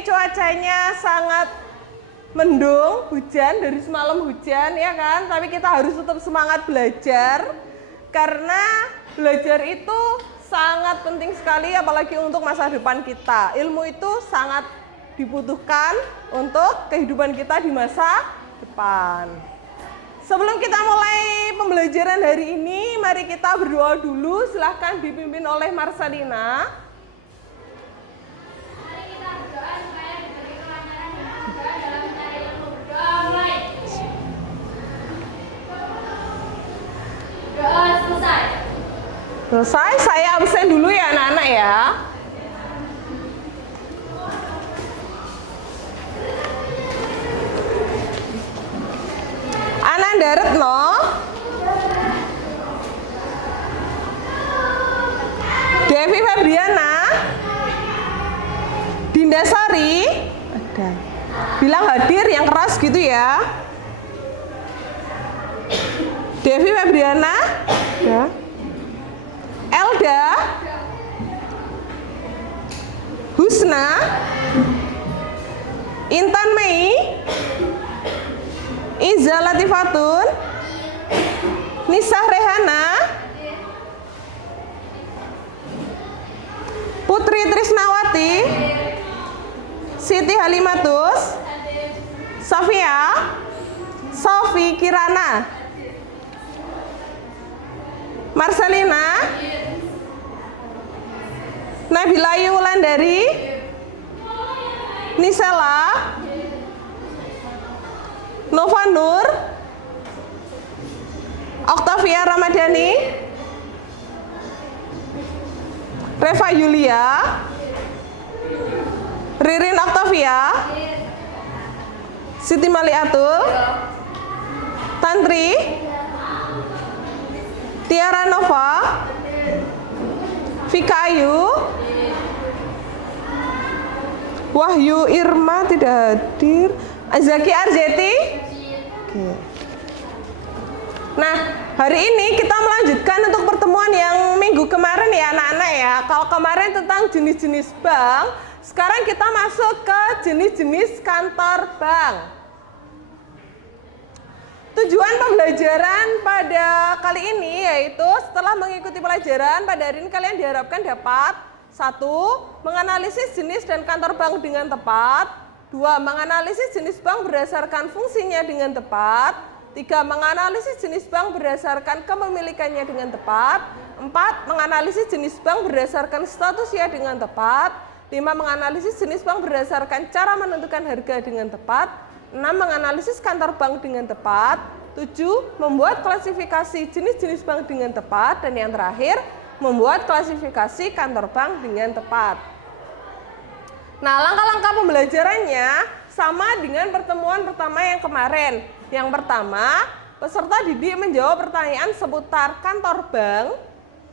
ini cuacanya sangat mendung, hujan, dari semalam hujan ya kan, tapi kita harus tetap semangat belajar karena belajar itu sangat penting sekali apalagi untuk masa depan kita. Ilmu itu sangat dibutuhkan untuk kehidupan kita di masa depan. Sebelum kita mulai pembelajaran hari ini, mari kita berdoa dulu. Silahkan dipimpin oleh Marcelina. Mari kita berdoa supaya diberi kelancaran dan kemudahan dalam mencari ilmu. Berdoa mulai. Doa selesai. Selesai, saya absen dulu ya anak-anak ya. Ananda Retno, Devi Febriana, Dinda Sari, ada. Bilang hadir yang keras gitu ya. Devi Febriana, ada. Elda, Husna, Intan Mei, Iza Latifatun, Nisah Rehana, Putri Trisnawati, Siti Halimatus, Sofia, Sofi Kirana, Marcelina, Nabila Yulandari, Nisela, Nova Nur, Octavia Ramadhani, Reva Yulia, Ririn Octavia, Siti Maliatul, Tantri, Tiara Nova, Vika Ayu, Wahyu Irma tidak hadir, Azaki Arzeti. Oke. Nah, hari ini kita melanjutkan untuk pertemuan yang minggu kemarin ya anak-anak ya. Kalau kemarin tentang jenis-jenis bank, sekarang kita masuk ke jenis-jenis kantor bank. Tujuan pembelajaran pada kali ini yaitu setelah mengikuti pelajaran pada hari ini kalian diharapkan dapat 1. Menganalisis jenis dan kantor bank dengan tepat. 2. Menganalisis jenis bank berdasarkan fungsinya dengan tepat. 3. Menganalisis jenis bank berdasarkan kepemilikannya dengan tepat. 4. Menganalisis jenis bank berdasarkan statusnya dengan tepat. 5. Menganalisis jenis bank berdasarkan cara menentukan harga dengan tepat. 6. Menganalisis kantor bank dengan tepat. 7. Membuat klasifikasi jenis-jenis bank dengan tepat. Dan yang terakhir, membuat klasifikasi kantor bank dengan tepat. Nah, langkah-langkah pembelajarannya sama dengan pertemuan pertama yang kemarin. Yang pertama, peserta didik menjawab pertanyaan seputar kantor bank.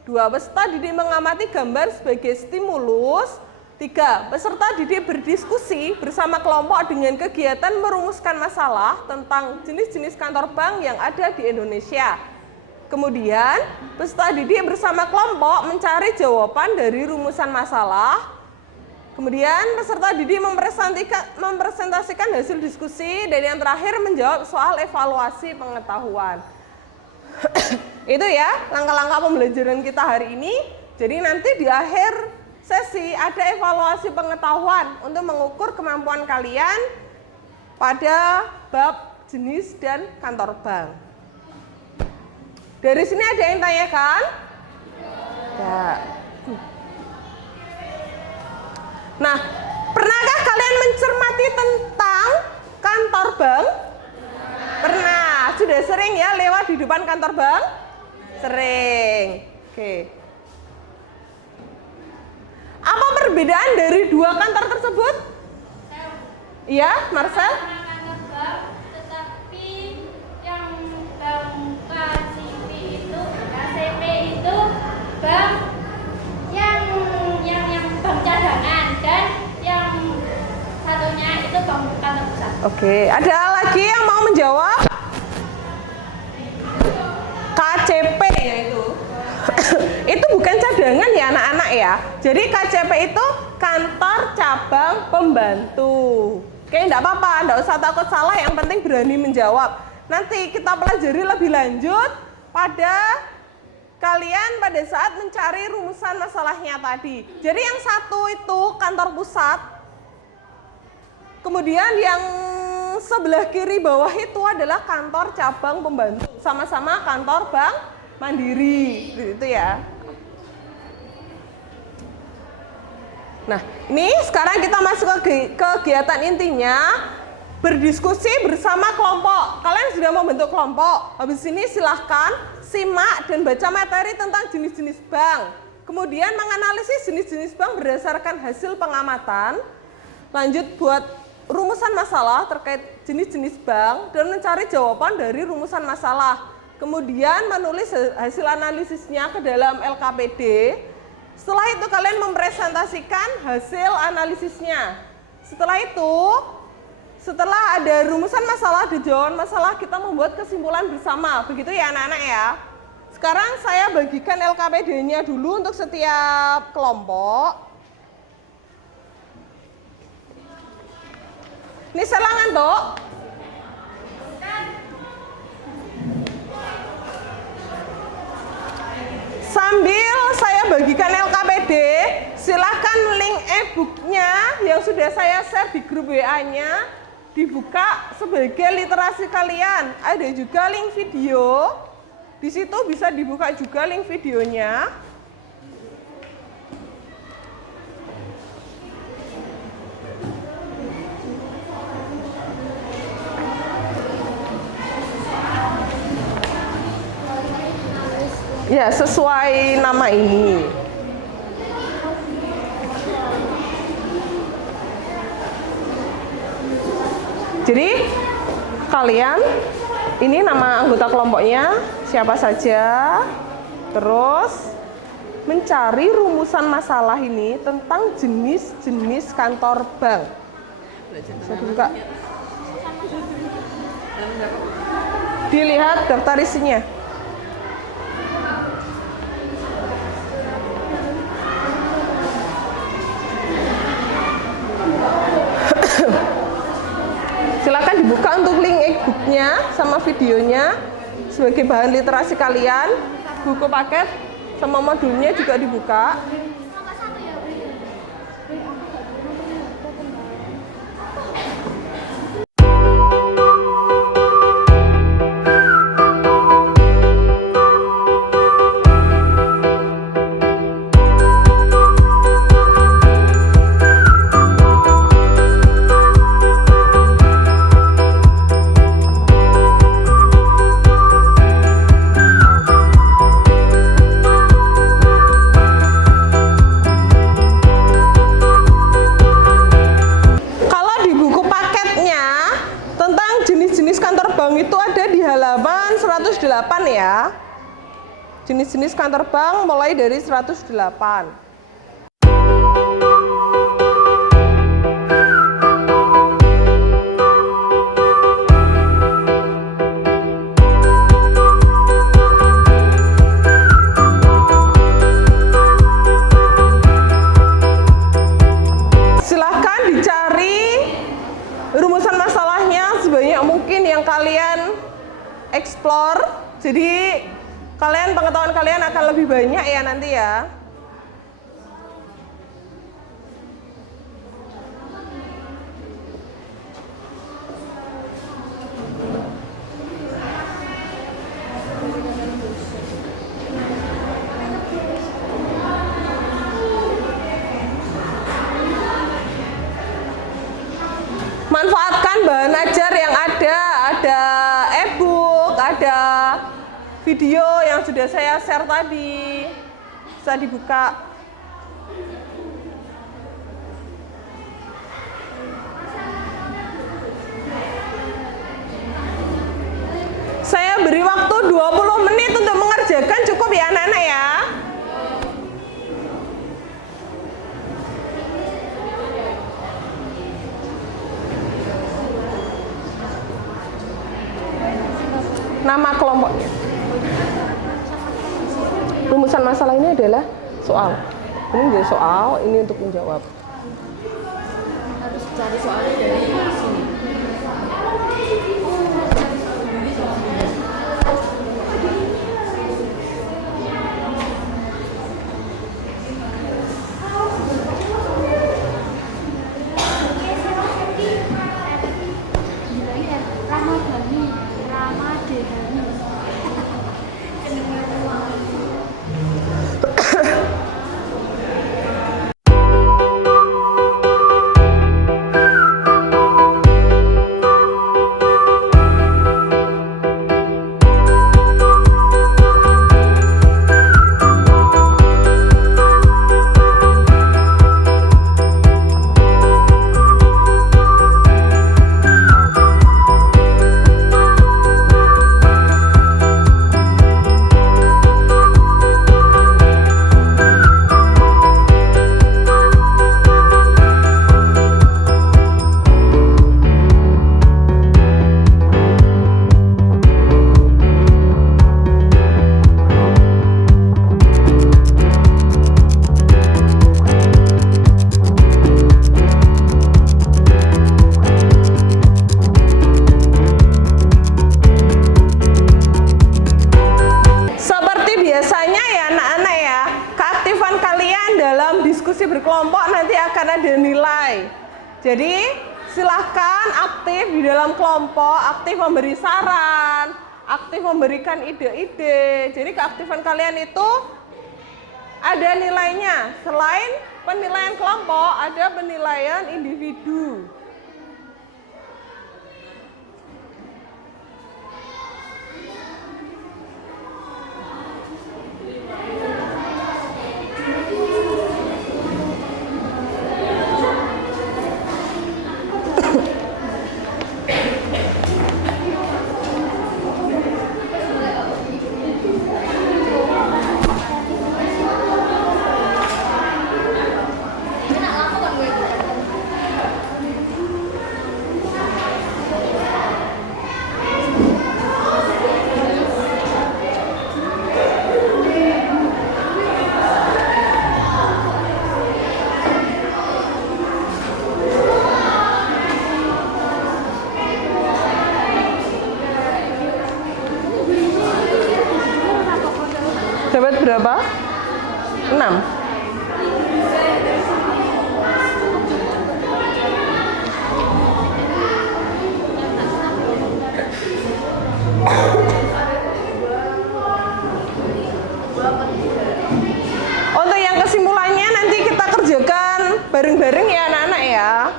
2. Peserta didik mengamati gambar sebagai stimulus. 3. Peserta didik berdiskusi bersama kelompok dengan kegiatan merumuskan masalah tentang jenis-jenis kantor bank yang ada di Indonesia. Kemudian, peserta didik bersama kelompok mencari jawaban dari rumusan masalah. Kemudian, peserta didik mempresentasikan hasil diskusi. Dan yang terakhir, menjawab soal evaluasi pengetahuan. Itu ya, langkah-langkah pembelajaran kita hari ini. Jadi nanti di akhir sesi ada evaluasi pengetahuan untuk mengukur kemampuan kalian pada bab jenis dan kantor bank. Dari sini ada yang tanyakan? Ya. Nah, pernahkah kalian mencermati tentang kantor bank? Pernah. Sudah sering ya lewat di depan kantor bank? Sering. Oke. Apa perbedaan dari dua kantor tersebut? Iya, Marcel? Kantor bank, tetapi yang bank KCP itu bank yang bank cadangan dan yang satunya itu bank kantor pusat. Oke, ada lagi yang mau menjawab? KCP yaitu. Itu bukan cadangan ya anak-anak ya. Jadi KCP itu kantor cabang pembantu. Oke, enggak apa-apa, enggak usah takut salah, yang penting berani menjawab. Nanti kita pelajari lebih lanjut pada kalian pada saat mencari rumusan masalahnya tadi. Jadi yang satu itu kantor pusat, kemudian yang sebelah kiri bawah itu adalah kantor cabang pembantu, sama-sama kantor bank mandiri, gitu ya. Nah, ini sekarang kita masuk ke kegiatan intinya, berdiskusi bersama kelompok. Kalian sudah membentuk kelompok. Habis ini silahkan simak dan baca materi tentang jenis-jenis bank. Kemudian menganalisis jenis-jenis bank berdasarkan hasil pengamatan. Lanjut buat rumusan masalah terkait jenis-jenis bank dan mencari jawaban dari rumusan masalah. Kemudian menulis hasil analisisnya ke dalam LKPD. Setelah itu kalian mempresentasikan hasil analisisnya. Setelah itu, setelah ada rumusan masalah, ada jawaban masalah, kita membuat kesimpulan bersama. Begitu ya anak-anak ya. Sekarang saya bagikan LKPD-nya dulu untuk setiap kelompok. Ini selangan Dok. Sambil saya bagikan LKPD, silakan link e-booknya yang sudah saya share di grup WA-nya dibuka sebagai literasi kalian. Ada juga link video. Di situ bisa dibuka juga link videonya. Ya, sesuai nama ini. Jadi, kalian, ini nama anggota kelompoknya, siapa saja. Terus, mencari rumusan masalah ini tentang jenis-jenis kantor bank. Saya buka. Dilihat daftar isinya. Silakan dibuka untuk link e-booknya sama videonya sebagai bahan literasi kalian. Buku paket sama modulnya juga dibuka. Ya, jenis-jenis kantor bank mulai dari 108. Silahkan dicari rumusan masalahnya sebanyak mungkin yang kalian explore. Jadi pengetahuan kalian akan lebih banyak ya nanti ya. Manfaatkan bahan ajar yang ada e-book, ada video yang sudah saya share tadi, bisa dibuka. Saya beri waktu 20 menit untuk mengerjakan, cukup ya anak-anak ya. Nama kelompoknya. Rumusan masalah ini adalah soal. Ini menjadi soal, ini untuk menjawab. cari soalnya dari sini. Berkelompok nanti akan ada nilai. Jadi silahkan aktif di dalam kelompok, aktif memberi saran, aktif memberikan ide-ide. Jadi keaktifan kalian itu ada nilainya. Selain penilaian kelompok, ada penilaian individu. Dapat berapa? 6. Untuk yang kesimpulannya nanti kita kerjakan bareng-bareng ya anak-anak ya.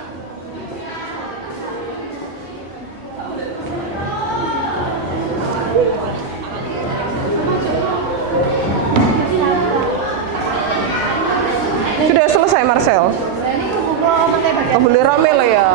Sudah selesai Marcel? Oh, boleh rame lah ya.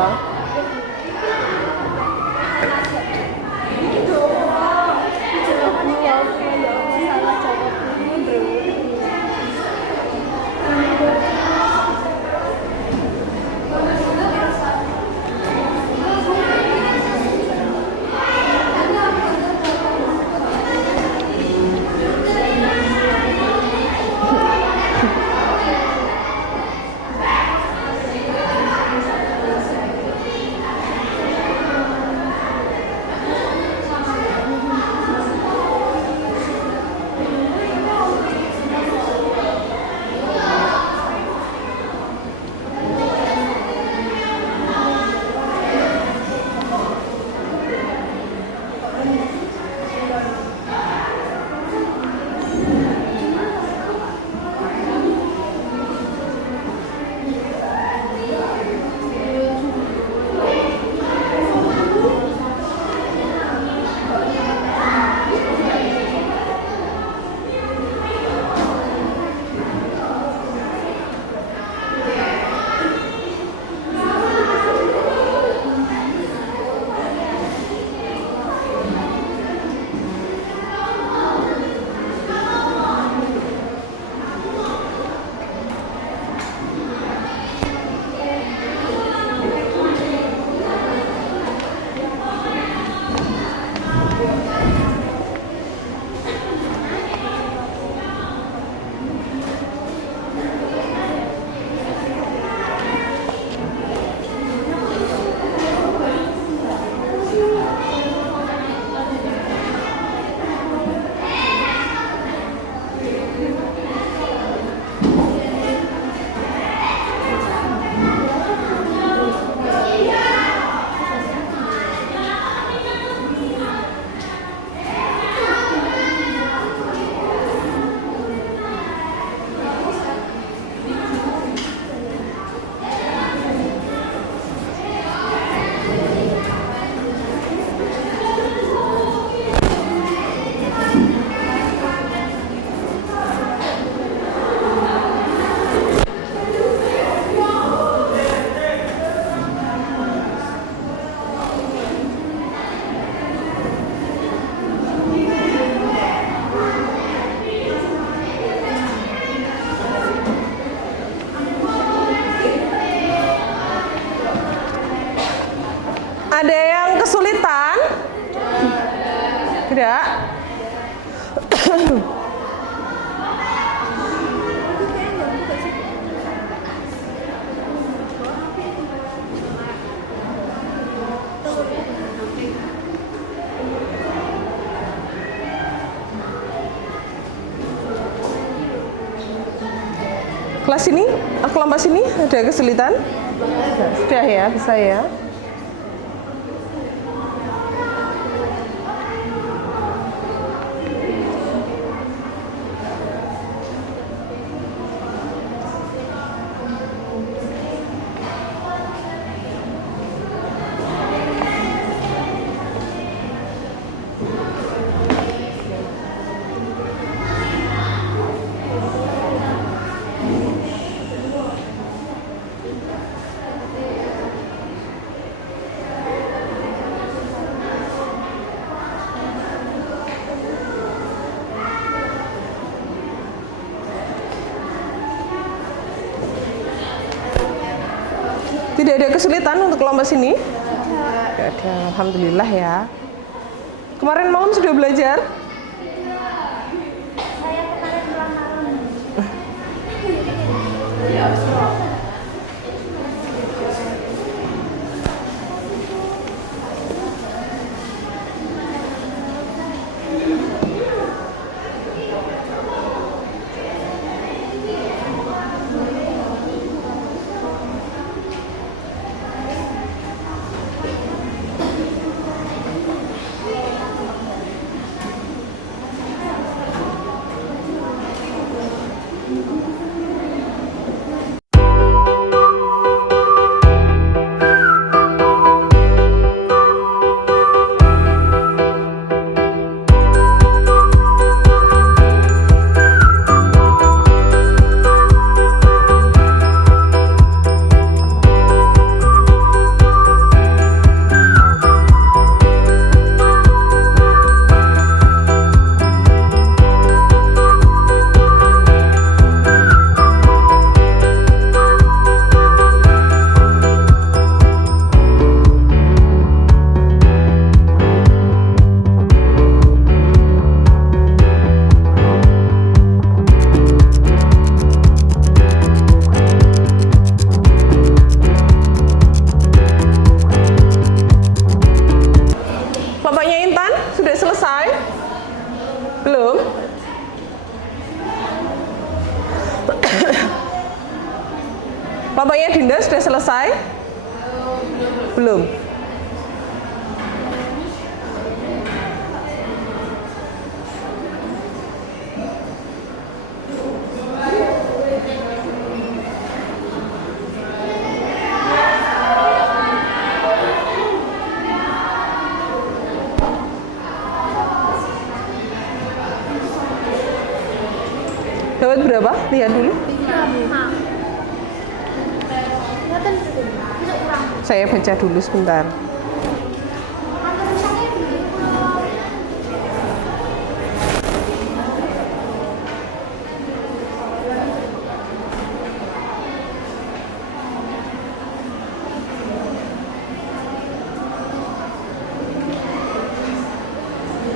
Ada yang kesulitan? Tidak? Kelas ini, kelompok sini ada kesulitan? Sudah ya, bisa ya. Tidak ada kesulitan untuk kelompok sini? Tidak ada, alhamdulillah ya. Kemarin malam sudah belajar? Saya kemarin pulang malam. Kelompoknya Intan sudah selesai? Belum? Kelompoknya Dinda sudah selesai? Belum? Dapat berapa? Lihat dulu. Saya baca dulu sebentar.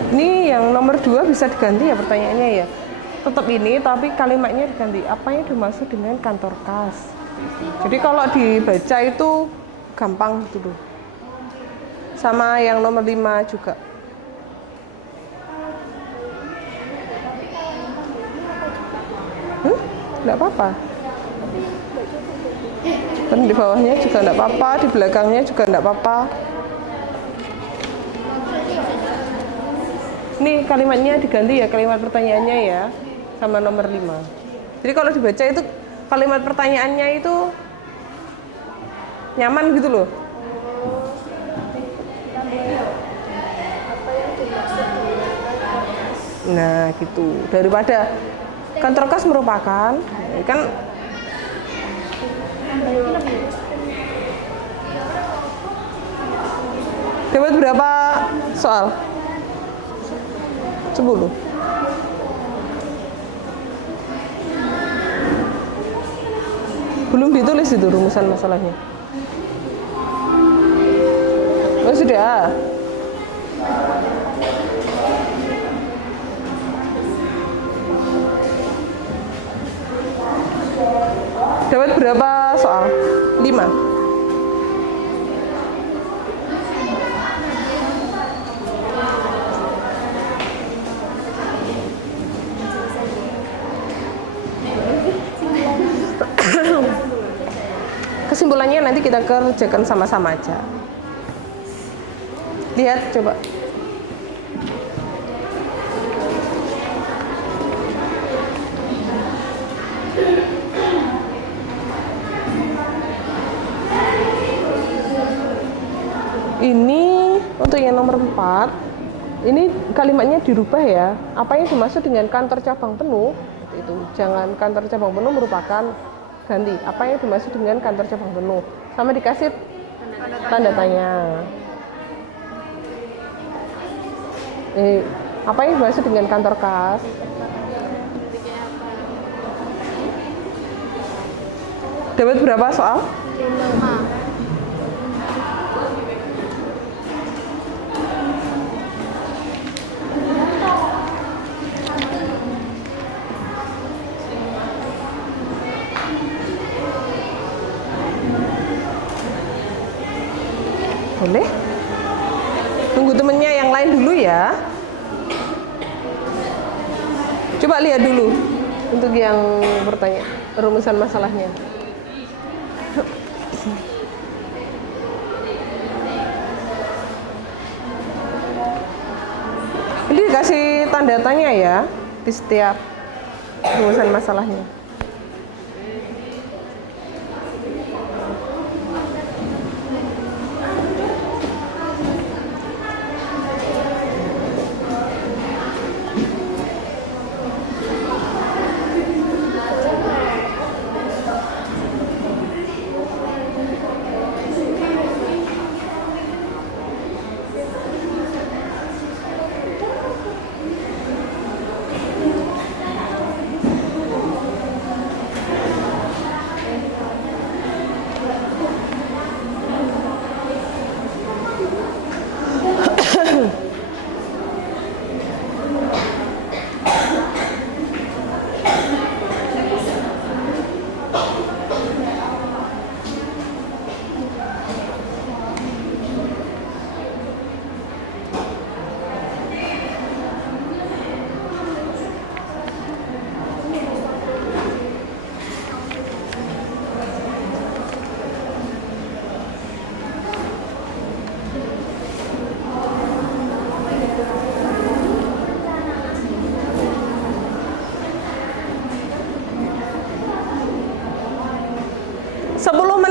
Ini yang nomor 2 bisa diganti ya pertanyaannya ya. Tetap ini tapi kalimatnya diganti. Apa yang dimaksud dengan kantor kas? Jadi kalau dibaca itu gampang gitu loh. Sama yang nomor 5 juga. Enggak apa-apa. Dan di bawahnya juga enggak apa-apa, di belakangnya juga enggak apa-apa. Ini kalimatnya diganti ya, kalimat pertanyaannya ya, sama nomor 5. Jadi kalau dibaca itu kalimat pertanyaannya itu nyaman gitu loh. Nah gitu, daripada kantor kas merupakan kan dapat berapa soal? 10. Belum ditulis itu rumusan masalahnya. Terus sudah. Dapat berapa soal? 5. Kesimpulannya nanti kita kerjakan sama-sama aja. Lihat coba. Ini untuk yang nomor 4. Ini kalimatnya dirubah ya. Apa yang dimaksud dengan kantor cabang penuh? Itu jangan kantor cabang penuh merupakan ganti. Apa yang dimaksud dengan kantor cabang penuh? Sama dikasih tanda tanya. Apa yang dimaksud dengan kantor kas? Dapat berapa soal? 5. Boleh? Tunggu temennya yang lain dulu ya. Coba lihat dulu untuk yang bertanya rumusan masalahnya. Ini dikasih tanda tanya ya di setiap rumusan masalahnya.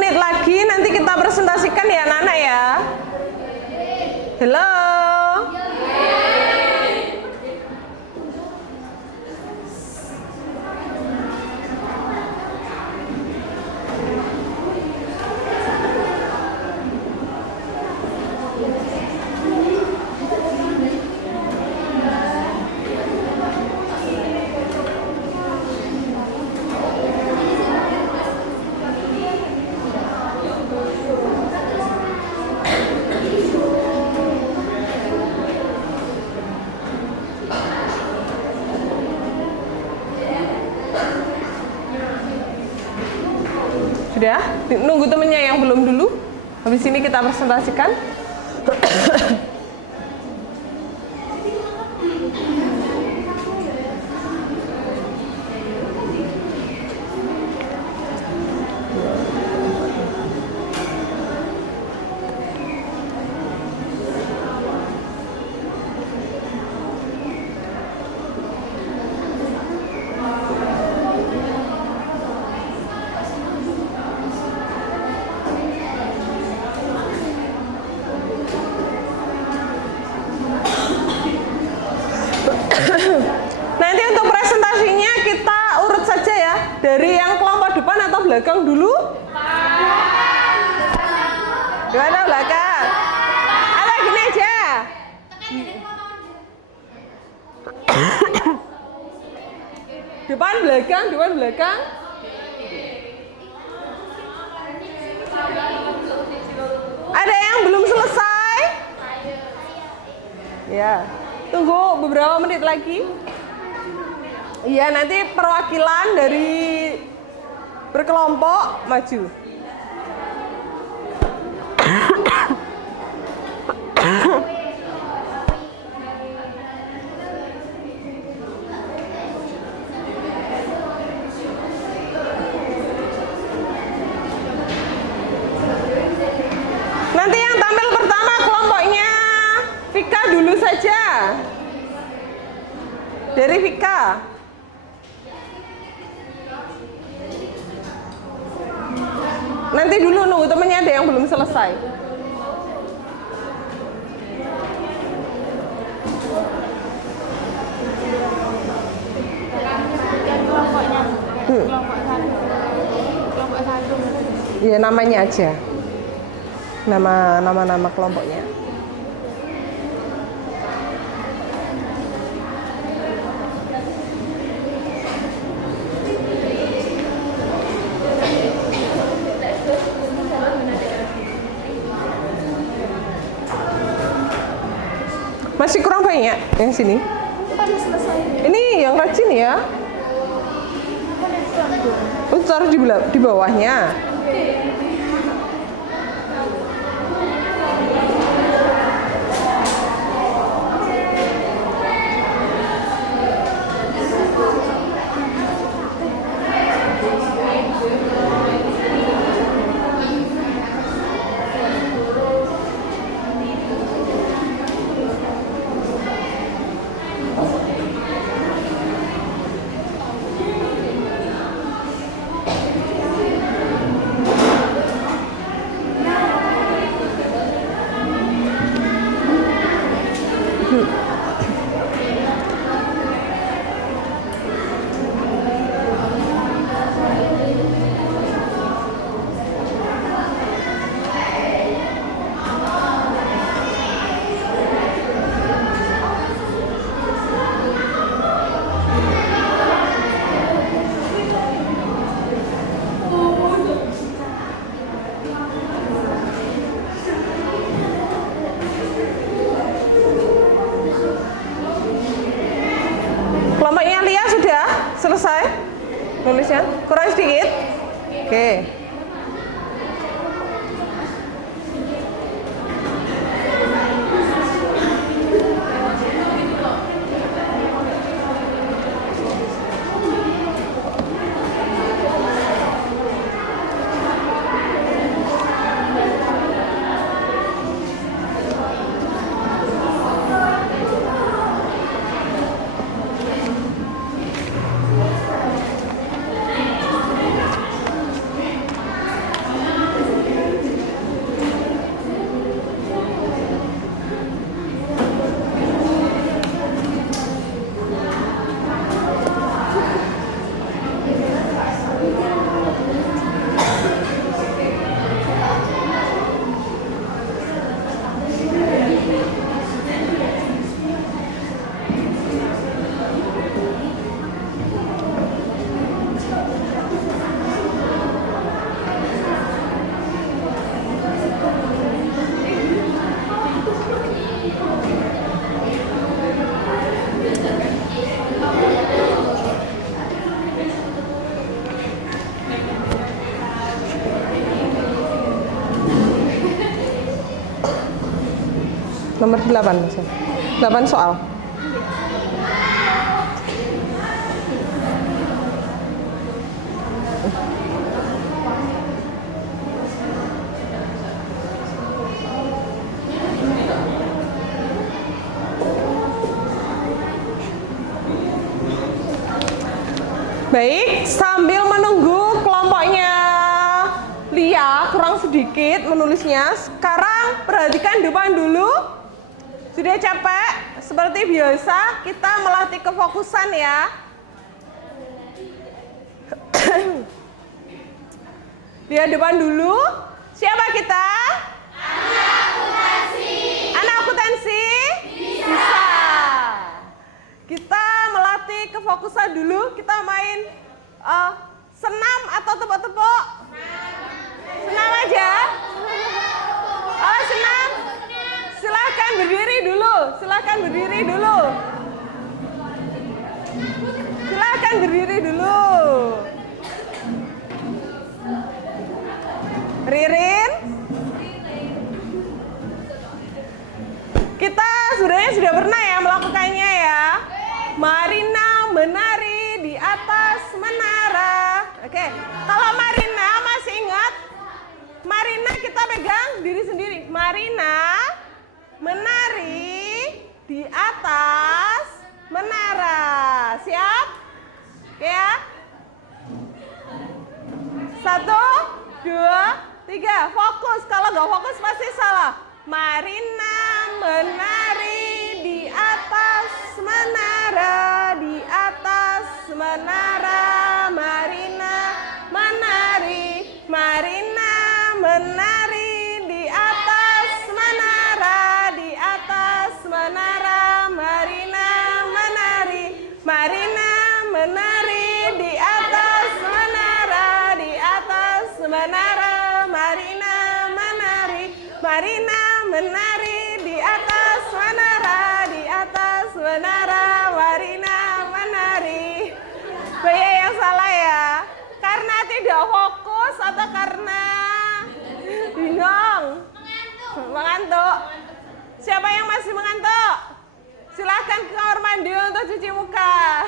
Lagi nanti kita presentasikan ya Nana ya. Halo. Sudah? Nunggu temennya yang belum dulu. Habis ini kita presentasikan. Nanti untuk presentasinya kita urut saja ya. Dari yang kelompok depan atau belakang dulu? Gimana belakang? Atau gini aja? Depan belakang, depan belakang. Ada yang belum selesai? Ya, tunggu beberapa menit lagi. Iya, nanti perwakilan dari berkelompok maju. Nanti yang tampil pertama kelompoknya Vika dulu saja. Dari Vika. Nanti dulu nunggu temennya ada yang belum selesai. Kelompok satu. Ya namanya aja. Nama kelompoknya. Masih kurang banyak yang sini. Ini yang rajin ya. Oh, taruh di bawahnya. Kelompoknya Lia sudah selesai nulisnya? Kurang sedikit? Oke. Nomor 8, Mas. 8 soal. Baik, sambil menunggu kelompoknya Lia kurang sedikit menulisnya, sekarang perhatikan depan dulu. Sudah capek? Seperti biasa, kita melatih kefokusan ya. Lihat depan dulu. Siapa kita? Anak akuntansi. Bisa. Kita melatih kefokusan dulu. Kita main senam atau tepuk-tepuk? Senam aja. Oh, senam. Silahkan berdiri dulu. Silakan berdiri dulu. Silakan berdiri dulu. Ririn. Kita sebenarnya sudah pernah ya melakukannya ya. Marina menari di atas menara. Oke, kalau Marina masih ingat? Marina kita pegang diri sendiri. Marina menari di atas menara. Siap? Oke ya? 1, 2, 3. Fokus. Kalau nggak fokus pasti salah. Marina menari di atas menara, di atas menara. Marina menari, Marina menari di atas menara, di atas menara. Marina menari, Marina menari di atas menara, di atas menara. Marina menari, Marina menari di atas menara, di atas menara. Marina menari. Banyak yang salah ya, karena tidak fokus atau karena bingung? Mengantuk. Siapa yang masih mengantuk? Silahkan ke kamar mandi untuk cuci muka.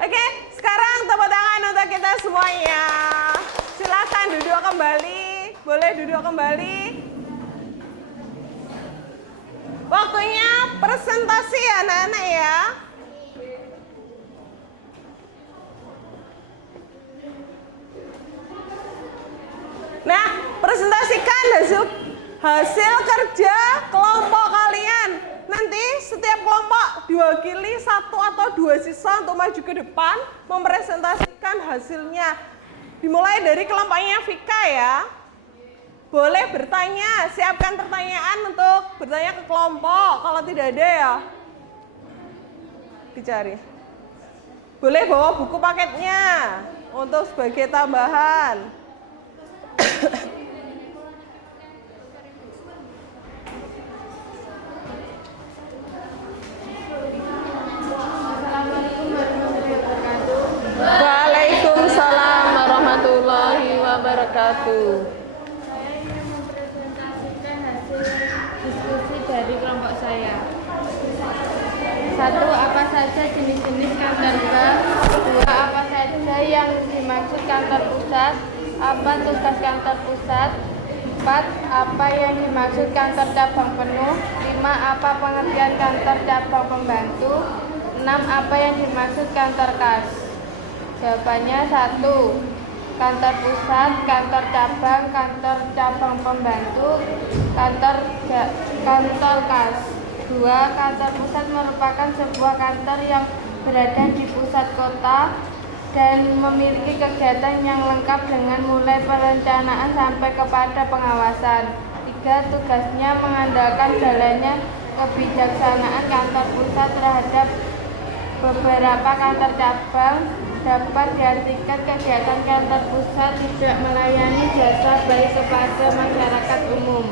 Oke, sekarang tepuk tangan untuk kita semuanya. Silahkan duduk kembali. Boleh duduk kembali. Waktunya presentasi anak-anak ya. Nah, presentasikan hasil kerja kelompok kalian. Nanti setiap kelompok diwakili 1 atau 2 siswa untuk maju ke depan mempresentasikan hasilnya. Dimulai dari kelompoknya Vika ya. Boleh bertanya, siapkan pertanyaan untuk bertanya ke kelompok. Kalau tidak ada ya dicari. Boleh bawa buku paketnya untuk sebagai tambahan. Waalaikumsalam warahmatullahi wabarakatuh. Saya ingin mempresentasikan hasil diskusi dari kelompok saya. 1. Apa saja jenis-jenis kantor bank? 2. Apa saja yang dimaksud kantor pusat? Apa tugas kantor pusat? 4. Apa yang dimaksud kantor cabang penuh? 5. Apa pengertian kantor cabang pembantu? 6. Apa yang dimaksud kantor kas? Jawabannya 1. Kantor pusat, kantor cabang pembantu, kantor kas. 2. Kantor pusat merupakan sebuah kantor yang berada di pusat kota dan memiliki kegiatan yang lengkap dengan mulai perencanaan sampai kepada pengawasan. 3. Tugasnya mengandalkan jalannya kebijaksanaan kantor pusat terhadap beberapa kantor cabang. Dapat diartikan kegiatan kantor pusat tidak melayani jasa baik kepada masyarakat umum.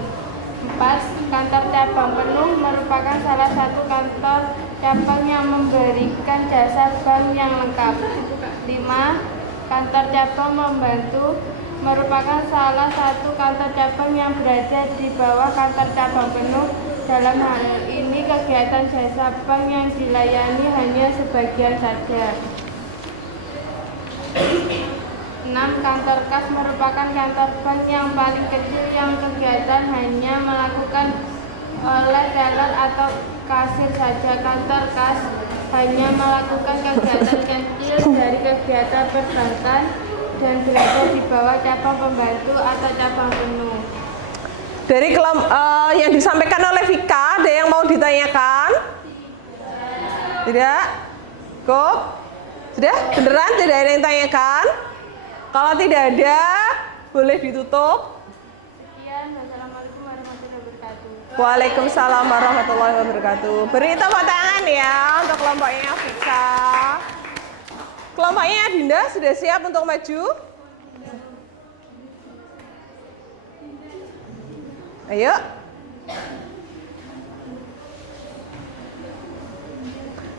4. Kantor cabang penuh merupakan salah satu kantor cabang yang memberikan jasa bank yang lengkap. 5. Kantor cabang membantu merupakan salah satu kantor cabang yang berada di bawah kantor cabang penuh. Dalam hal ini kegiatan jasa bank yang dilayani hanya sebagian saja. 6. Kantor kas merupakan kantor bank yang paling kecil yang kegiatan hanya melakukan oleh teller atau kasir saja. Kantor kas hanya melakukan kegiatan kecil dari kegiatan perbankan dan berada di bawah cabang pembantu atau cabang penuh. Dari yang disampaikan oleh Vika, ada yang mau ditanyakan? Tidak? Cukup? Sudah? Beneran tidak ada yang ditanyakan? Kalau tidak ada, boleh ditutup. Sekian, wassalamualaikum warahmatullahi wabarakatuh. Waalaikumsalam warahmatullahi wabarakatuh. Beri tepuk tangan ya untuk kelompoknya Vika. Kelompoknya Dinda sudah siap untuk maju? Ayo.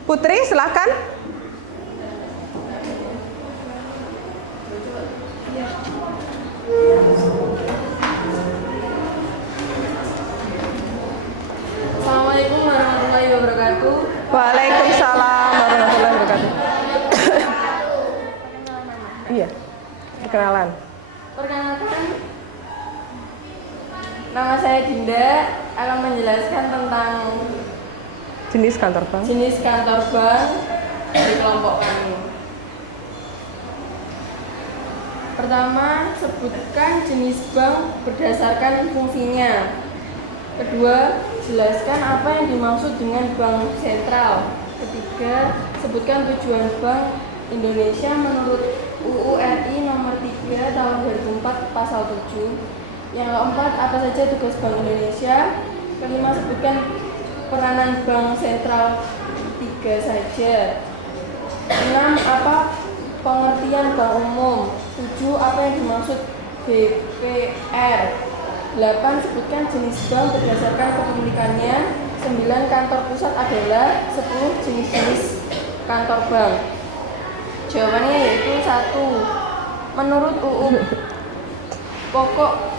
Putri, silakan. Assalamualaikum warahmatullahi wabarakatuh. Waalaikumsalam warahmatullahi wabarakatuh. Iya, perkenalan. Perkenalkan, nama saya Dinda akan menjelaskan tentang Jenis kantor bank. jenis kantor bank di kelompok kami. Pertama, sebutkan jenis bank berdasarkan fungsinya. Kedua, jelaskan apa yang dimaksud dengan bank sentral. Ketiga, sebutkan tujuan Bank Indonesia menurut UU RI nomor 3 tahun 2004 pasal 7. Yang keempat, apa saja tugas Bank Indonesia. Kelima, sebutkan peranan bank sentral 3 saja. 6, apa pengertian bank umum. 7, apa yang dimaksud BPR. 8, sebutkan jenis bank berdasarkan kepemilikannya. 9, kantor pusat adalah. 10, jenis-jenis kantor bank. Jawabannya yaitu 1. Menurut UU pokok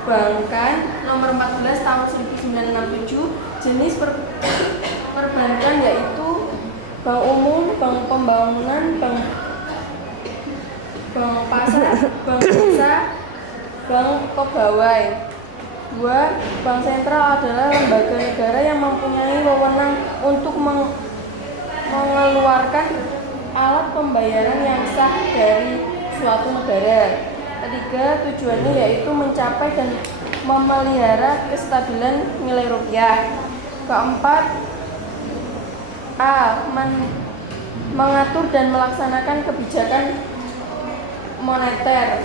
perbankan nomor 14 tahun 1967, jenis perbankan yaitu bank umum, bank pembangunan, bank pasar, bank desa, bank pegawai. 2. Bank sentral adalah lembaga negara yang mempunyai wewenang untuk mengeluarkan alat pembayaran yang sah dari suatu negara. 3. Tujuannya yaitu mencapai dan memelihara kestabilan nilai rupiah. 4. A. Mengatur dan melaksanakan kebijakan moneter.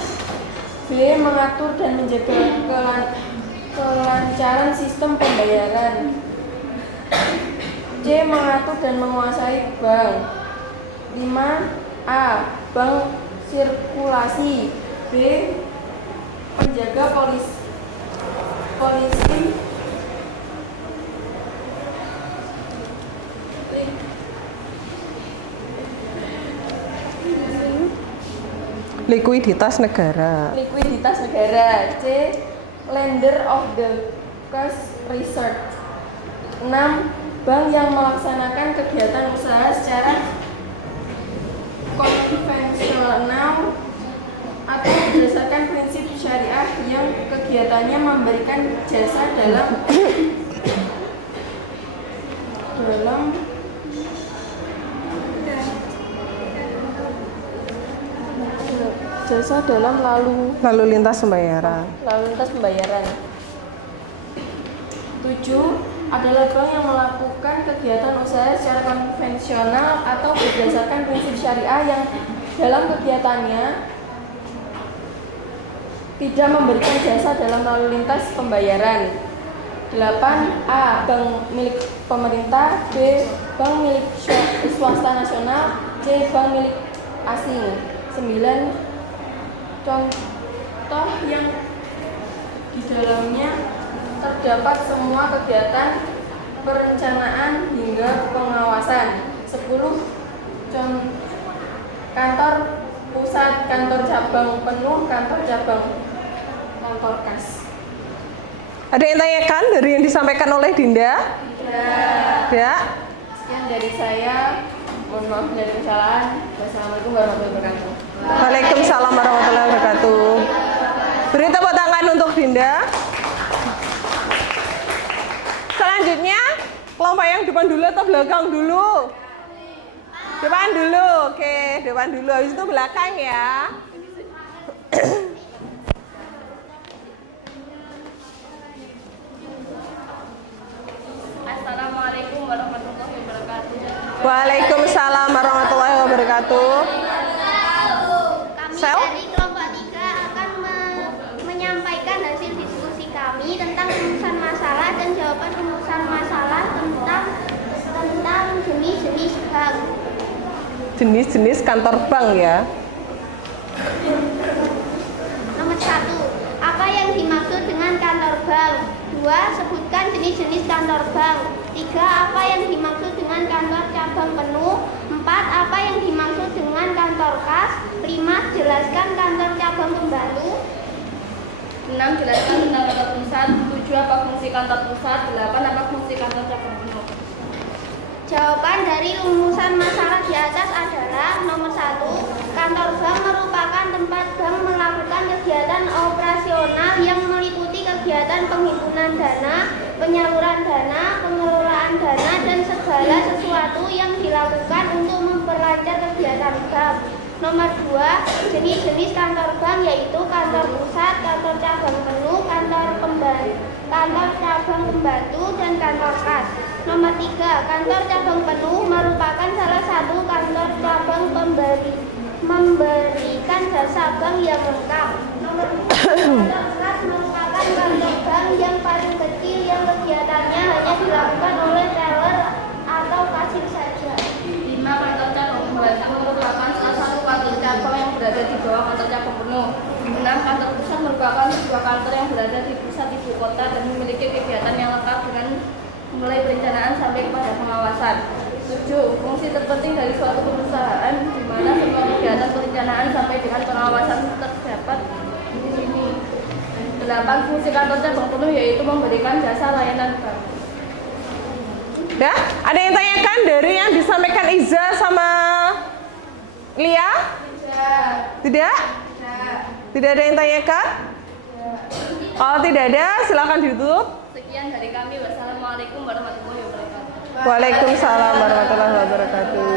B. Mengatur dan menjaga kelancaran sistem pembayaran. C. Mengatur dan menguasai bank. 5. A. Bank sirkulasi. B. Menjaga polisi Likuiditas negara. C. Lender of the cash reserve. 6. Bank yang melaksanakan kegiatan usaha secara konvensional atau berdasarkan prinsip syariah yang kegiatannya memberikan jasa dalam Lalu lintas pembayaran. 7. Adalah bank yang melakukan kegiatan usaha secara konvensional atau berdasarkan prinsip syariah yang dalam kegiatannya tidak memberikan jasa dalam lalu lintas pembayaran. 8. A. Bank milik pemerintah. B. Bank milik swasta nasional. C. Bank milik asing. 9. Contoh yang di dalamnya terdapat semua kegiatan perencanaan hingga pengawasan. 10. Kantor pusat, kantor cabang penuh, kantor cabang, kantor kas. Ada yang tanyakan dari yang disampaikan oleh Dinda? Ya. Sekian dari saya. Mohon maaf dari kesalahan. Wassalamualaikum warahmatullahi wabarakatuh. Waalaikumsalam warahmatullahi wabarakatuh. Beri tepuk tangan untuk Dinda. Selanjutnya, kelompok yang depan dulu atau belakang dulu? Depan dulu, oke, depan dulu. Habis itu belakang ya. Assalamualaikum warahmatullahi wabarakatuh. Waalaikumsalam warahmatullahi wabarakatuh. Kami Sel? dari kelompok 3 akan menyampaikan hasil diskusi kami tentang rumusan masalah dan jawaban rumusan masalah tentang jenis-jenis bank. Jenis-jenis kantor bank ya. Nomor 1, apa yang dimaksud dengan kantor bank? 2, sebutkan jenis-jenis kantor bank. 3. Apa yang dimaksud dengan kantor cabang penuh? 4. Apa yang dimaksud dengan kantor kas? 5. Jelaskan kantor cabang pembantu. 6. Jelaskan tentang kantor pusat. 7. Apa fungsi kantor pusat? 8. Apa fungsi kantor cabang penuh? Jawaban dari rumusan masalah di atas adalah nomor 1. Kantor bank merupakan tempat bank melakukan kegiatan operasional yang meliputi kegiatan penghimpunan dana, penyaluran dana, pengelolaan dana, dan segala sesuatu yang dilakukan untuk memperlancar kegiatan bank. Nomor 2. Jenis-jenis kantor bank yaitu kantor pusat, kantor cabang penuh, kantor cabang pembantu, dan kantor kas. Nomor 3. Kantor cabang penuh merupakan salah satu kantor cabang memberikan jasa bank yang lengkap. Nomor 4. Kantor kas merupakan kantor bank yang paling kecil yang kegiatannya hanya dilakukan oleh teller atau kasir saja. 5. Kantor cabang pembantu merupakan salah satu kantor cabang yang berada di bawah kantor cabang penuh. 6. Kantor pusat merupakan sebuah kantor yang berada di pusat ibu kota dan memiliki kegiatan yang lengkap dengan mulai perencanaan sampai kepada pengawasan. 7. Fungsi terpenting dari suatu perusahaan di mana semua kegiatan perencanaan sampai dengan pengawasan terdapat di sini. 8. Fungsi kantor cabang penuh yaitu memberikan jasa layanan bank. Ya, ada yang tanyakan dari yang disampaikan Iza sama Lia? Tidak? Tidak ada yang tanyakan? Kalau tidak ada, silakan ditutup. Sekian dari kami. Wassalamualaikum warahmatullahi wabarakatuh. Waalaikumsalam warahmatullahi wabarakatuh.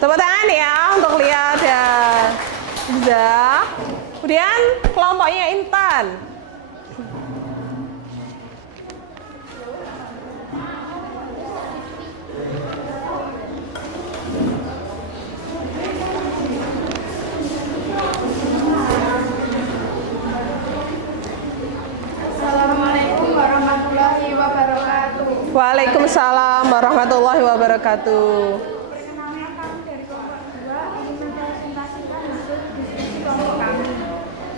Tepuk tangan ya untuk Lia dan Iza. Kemudian kelompoknya Intan. Assalamualaikum warahmatullahi wabarakatuh. Waalaikumsalam warahmatullahi wabarakatuh. Perkenalkan kami dari kelompok 2 ingin mempresentasikan hasil diskusi kelompok kami.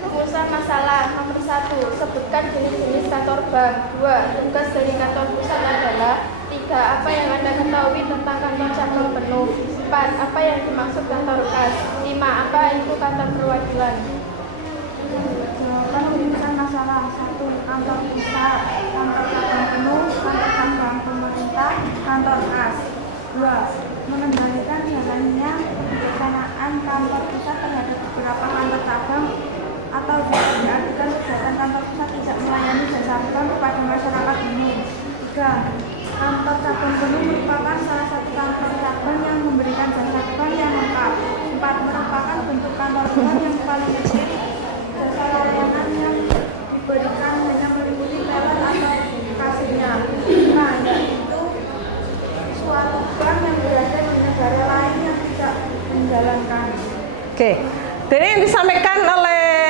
Rumusan masalah nomor 1. Sebutkan jenis-jenis kantor bank. 2. Tugas dari kantor pusat adalah 3. Apa yang Anda ketahui tentang kantor cabang penuh? 4. Apa yang dimaksud kantor kas? 5. Apa itu kantor perwakilan? Jawaban rumusan masalah 1. Kantor pusat, kantor cabang penuh, kantor cabang pemerintah, kantor kas. 2. Mengendalikan jalannya pelaksanaan kantor pusat terhadap beberapa kantor cabang atau bisa diartikan kegiatan kantor pusat tidak melayani jasa bank kepada masyarakat umum. 3. Kantor cabang penuh merupakan salah satu kantor cabang yang memberikan jasa bank yang lengkap. 4. Merupakan bentuk kantor bank yang paling kecil. Jasa layanan yang diberikan hanya meliputi teller atau kasirnya. Nah, yaitu suatu bank yang berada di negara lain yang tidak menjalankan. Oke, dari yang disampaikan oleh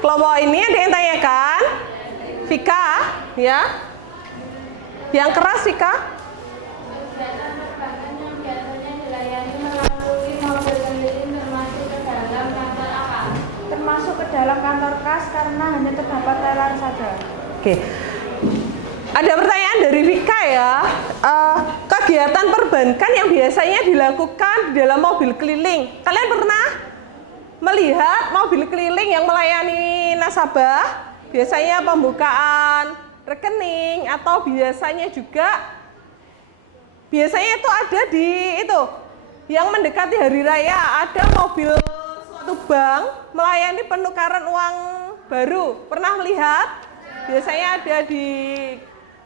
kelompok ini ada yang tanyakan? Vika, ya? Yang keras Vika? Kegiatan perbankan yang biasanya dilayani melalui mobil keliling termasuk ke dalam kantor apa? Termasuk ke dalam kantor kas karena hanya terdapat teller saja. Oke. Ada pertanyaan dari Vika ya. Kegiatan perbankan yang biasanya dilakukan di dalam mobil keliling. Kalian pernah melihat mobil keliling yang melayani nasabah? Biasanya pembukaan rekening atau biasanya itu ada di itu yang mendekati hari raya ada mobil suatu bank melayani penukaran uang baru. Pernah melihat? Biasanya ada di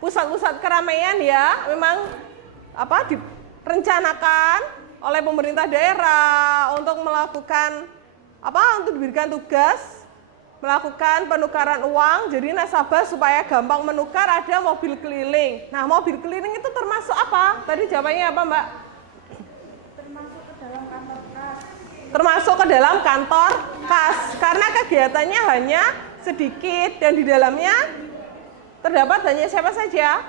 pusat-pusat keramaian ya, memang direncanakan oleh pemerintah daerah untuk melakukan untuk diberikan tugas melakukan penukaran uang, jadi nasabah supaya gampang menukar ada mobil keliling. Nah, mobil keliling itu termasuk apa? Tadi jawabannya apa, Mbak? Termasuk ke dalam kantor kas. Termasuk ke dalam kantor kas, karena kegiatannya hanya sedikit dan di dalamnya terdapat hanya siapa saja?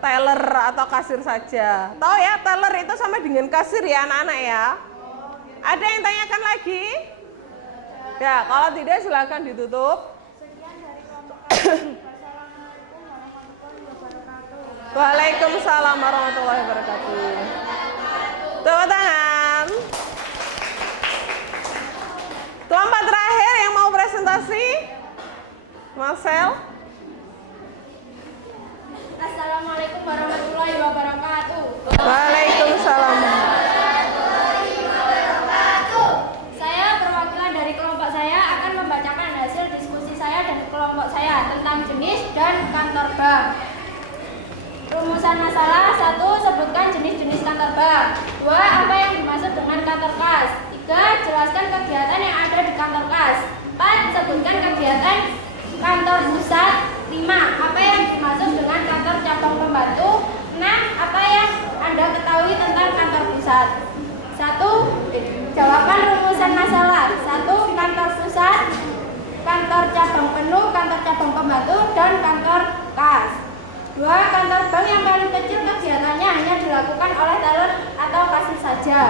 Teller atau kasir saja. Tahu ya, teller itu sama dengan kasir ya anak-anak ya. Ada yang tanyakan lagi? Ya, kalau tidak silakan ditutup. Sekian dari kelompok kami. Waalaikumsalam warahmatullahi wabarakatuh. Tepuk tangan. Kelompok terakhir yang mau presentasi, Marcel. Assalamualaikum warahmatullahi wabarakatuh. Waalaikumsalam. Saya perwakilan dari kelompok saya akan membacakan hasil diskusi saya dan kelompok saya tentang jenis dan kantor bank. Rumusan masalah: 1. Sebutkan jenis-jenis kantor bank. 2. Apa yang dimaksud dengan kantor kas. 3. Jelaskan kegiatan yang ada di kantor kas. 4. Sebutkan kegiatan kantor pusat. 5. Apa yang dimaksud dengan kantor cabang pembantu. 6. Apa yang Anda ketahui tentang kantor pusat. 1. Jawaban rumusan masalah. 1. Kantor pusat, kantor cabang penuh, kantor cabang pembantu, dan kantor kas. 2. Kantor bank yang paling kecil kegiatannya hanya dilakukan oleh teller atau kasir saja.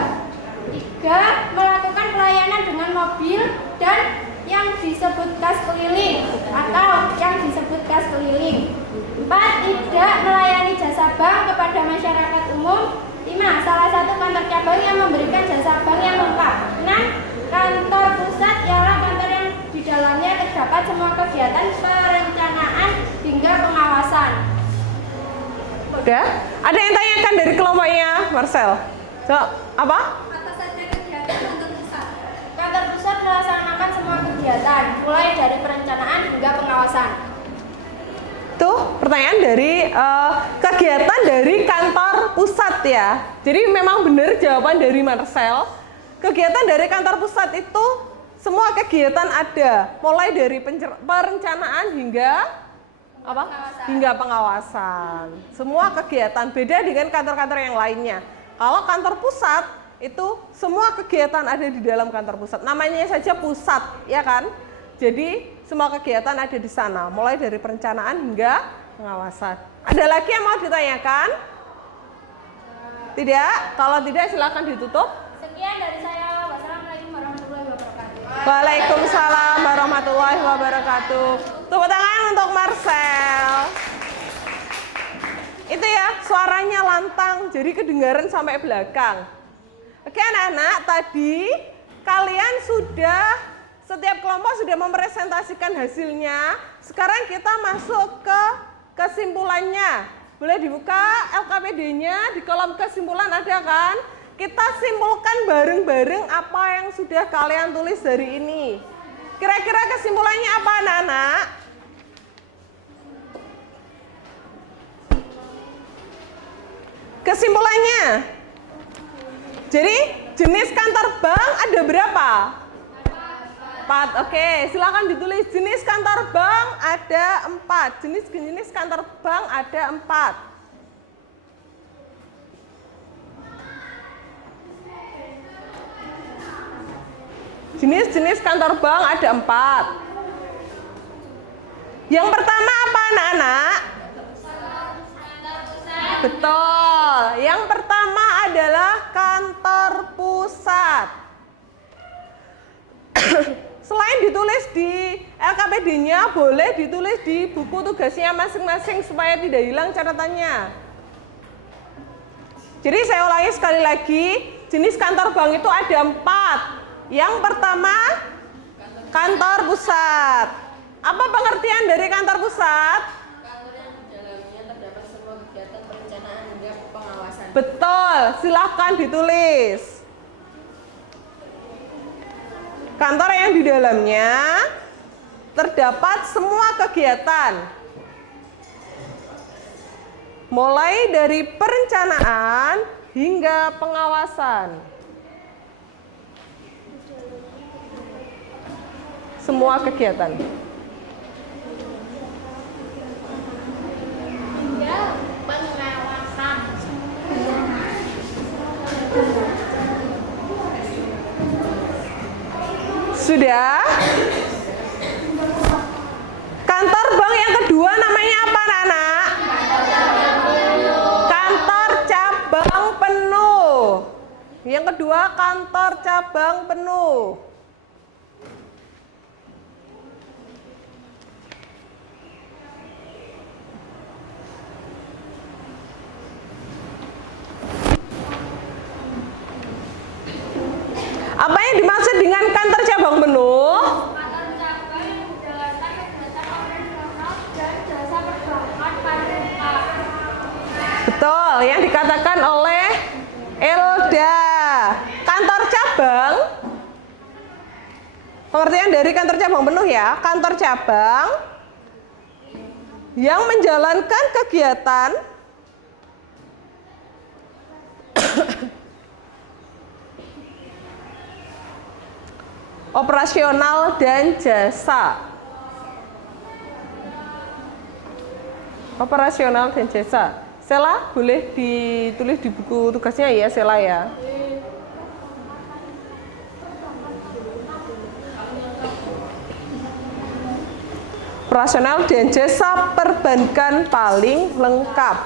3. Melakukan pelayanan dengan mobil dan yang disebut kas keliling atau yang disebut kas keliling. 4. Tidak melayani jasa bank kepada masyarakat umum. 5. Salah satu kantor cabang yang memberikan jasa bank yang lengkap. 6. Kantor pusat ialah kantor yang di dalamnya terdapat semua kegiatan perencanaan hingga pengawasan. Udah? Ada yang tanyakan dari kelompoknya, Marcel? So, apa? Apa saja kegiatan kantor pusat? Kantor pusat melaksanakan semua kegiatan, mulai dari perencanaan hingga pengawasan. Tuh, pertanyaan dari kegiatan dari kantor pusat ya. Jadi memang benar jawaban dari Marcel. Kegiatan dari kantor pusat itu semua kegiatan ada, mulai dari perencanaan hingga apa? Hingga pengawasan. Semua kegiatan beda dengan kantor-kantor yang lainnya. Kalau kantor pusat itu semua kegiatan ada di dalam kantor pusat. Namanya saja pusat, ya kan? Jadi semua kegiatan ada di sana, mulai dari perencanaan hingga pengawasan. Ada lagi yang mau ditanyakan? Tidak? Kalau tidak silakan ditutup. Sekian dari saya. Wassalamualaikum warahmatullahi wabarakatuh. Waalaikumsalam warahmatullahi wabarakatuh. Tepuk tangan untuk Marcel. Itu ya, suaranya lantang, jadi kedengaran sampai belakang. Oke anak-anak, tadi kalian sudah, setiap kelompok sudah mempresentasikan hasilnya. Sekarang kita masuk ke kesimpulannya. Boleh dibuka LKPD-nya, di kolom kesimpulan ada kan? Kita simpulkan bareng-bareng apa yang sudah kalian tulis dari ini. Kira-kira kesimpulannya apa anak-anak? Kesimpulannya, jadi jenis kantor bank ada berapa? 4. Oke, silakan ditulis. Jenis kantor bank ada 4. Jenis kantor bank ada 4. Jenis kantor bank ada 4. Yang pertama apa anak-anak? Betul. Yang pertama adalah kantor pusat. Selain ditulis di LKPD-nya, boleh ditulis di buku tugasnya masing-masing supaya tidak hilang catatannya. Jadi saya ulangi sekali lagi, jenis kantor bank itu ada 4. Yang pertama, kantor pusat. Apa pengertian dari kantor pusat? Kantor yang di dalamnya terdapat semua kegiatan perencanaan hingga pengawasan. Betul, silahkan ditulis. Kantor yang di dalamnya terdapat semua kegiatan, mulai dari perencanaan hingga pengawasan. Semua kegiatan. Pengawasan. Sudah? Kantor bank yang kedua namanya apa, anak-anak? Kantor cabang penuh. Yang kedua kantor cabang penuh. pengertian dari kantor cabang penuh ya. Kantor cabang yang menjalankan kegiatan operasional dan jasa. Operasional dan jasa. Sela boleh ditulis di buku tugasnya ya, Sela ya. Operasional dan jasa perbankan paling lengkap.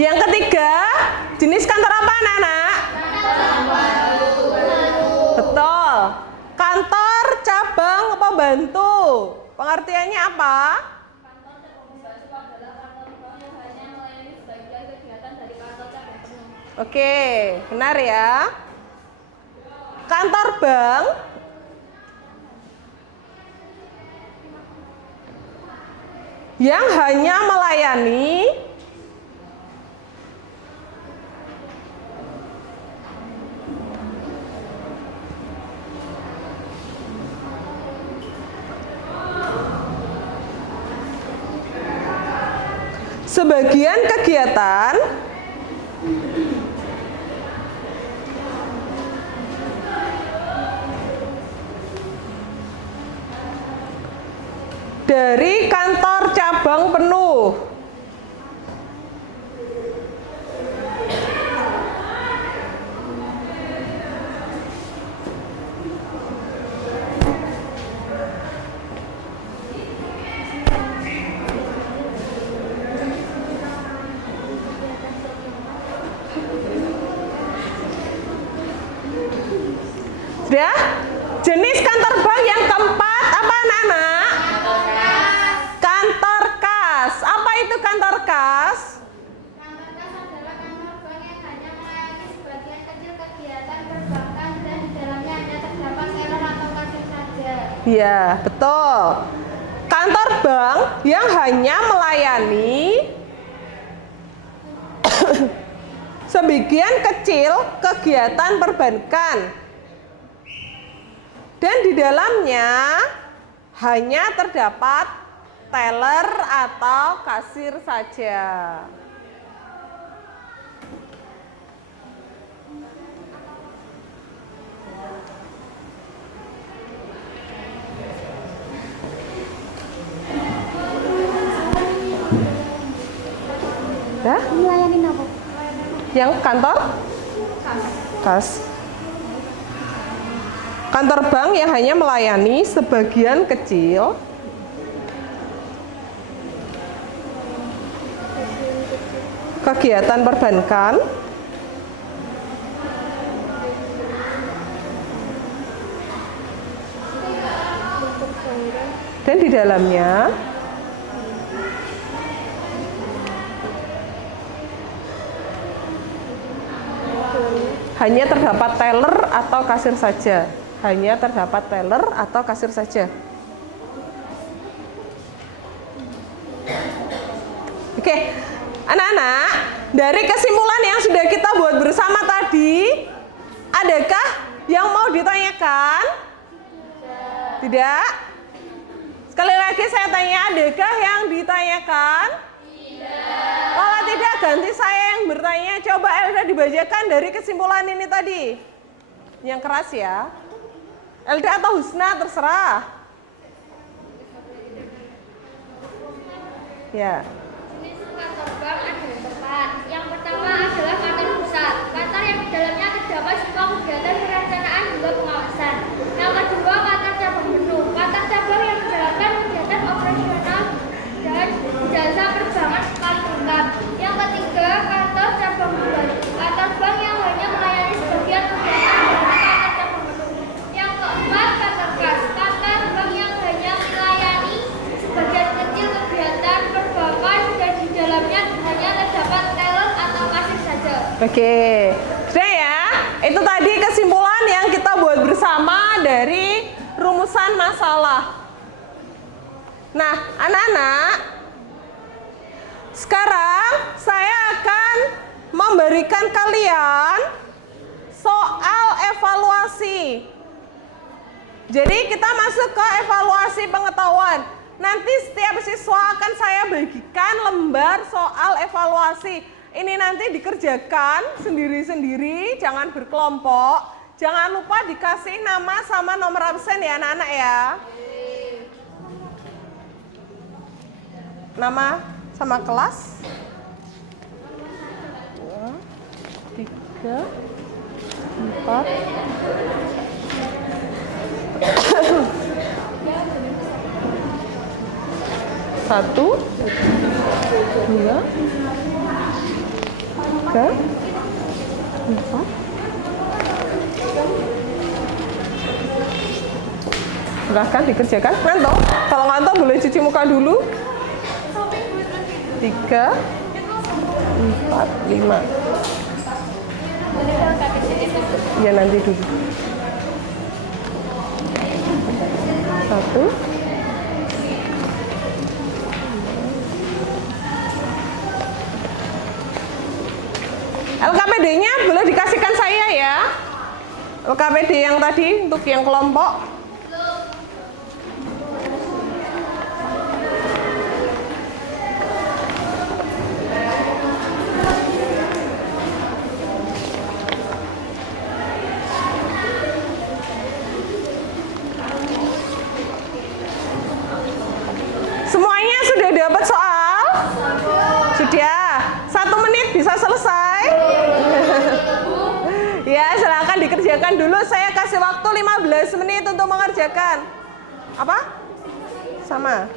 Yang ketiga, jenis kantor apa anak-anak? Betul. Kantor cabang pembantu. Pengertiannya apa? Oke, benar ya. Kantor bank yang hanya melayani sebagian kegiatan dari kantor cabang penuh. Sudah? Jenis kantor bank yang keempat apa anak-anak? Kantor kas. Apa itu kantor kas? Kantor kas adalah kantor bank yang hanya melayani sebagian kecil kegiatan perbankan dan di dalamnya hanya terdapat teller atau kasir saja. Iya, betul. Kantor bank yang hanya melayani sebagian kecil kegiatan perbankan. Dan di dalamnya hanya terdapat teller atau kasir saja. Ya? Melayani apa? Yang kantor? Kas. Kantor bank yang hanya melayani sebagian kecil kegiatan perbankan dan di dalamnya hanya terdapat teller atau kasir saja. Hanya terdapat teller atau kasir saja. Oke, anak-anak, dari kesimpulan yang sudah kita buat bersama tadi, adakah yang mau ditanyakan? Tidak? Sekali lagi saya tanya, adakah yang ditanyakan? Tidak. Kalau tidak, ganti saya yang bertanya. Coba Elda dibacakan dari kesimpulan ini tadi. Yang keras ya. Elda atau Husna, terserah. Ya. Jenis kantor bank ada 4. Yang pertama adalah kantor pusat. Kantor yang di dalamnya terdapat semua kegiatan perencanaan juga pengawasan. Yang kedua kantor cabang penuh. Kantor cabang yang menjalankan kegiatan operasional dan jasa perbankan paling lengkap. Yang ketiga kantor cabang bank. Kantor bank yang hanya melayani sebagian kegiatan dari kantor cabang penuh. Yang keempat kantor kas. Kantor bank yang hanya melayani sebagian kecil kegiatan perbankan dan di dalamnya hanya terdapat teller atau kasir saja. Oke, sudah ya. Itu tadi kesimpulan yang kita buat bersama dari rumusan masalah. Nah, anak-anak, sekarang saya akan memberikan kalian soal evaluasi. Jadi kita masuk ke evaluasi pengetahuan. Nanti setiap siswa akan saya bagikan lembar soal evaluasi. Ini nanti dikerjakan sendiri-sendiri, jangan berkelompok. Jangan lupa dikasih nama sama nomor absen ya anak-anak ya. Nama sama kelas. 2, 3, 4. Satu, 2, 3, 4. Silahkan dikerjakan. Ngantuk? Kalau ngantuk boleh cuci muka dulu. 3, 4, 5. Ya nanti dulu. 1. LKPD-nya boleh dikasihkan saya ya. LKPD yang tadi untuk yang kelompok. Semuanya sudah dapat soal? Sudah. 1 menit bisa selesai? Ya, silakan dikerjakan dulu. Saya kasih waktu 15 menit untuk mengerjakan. Apa? Sama.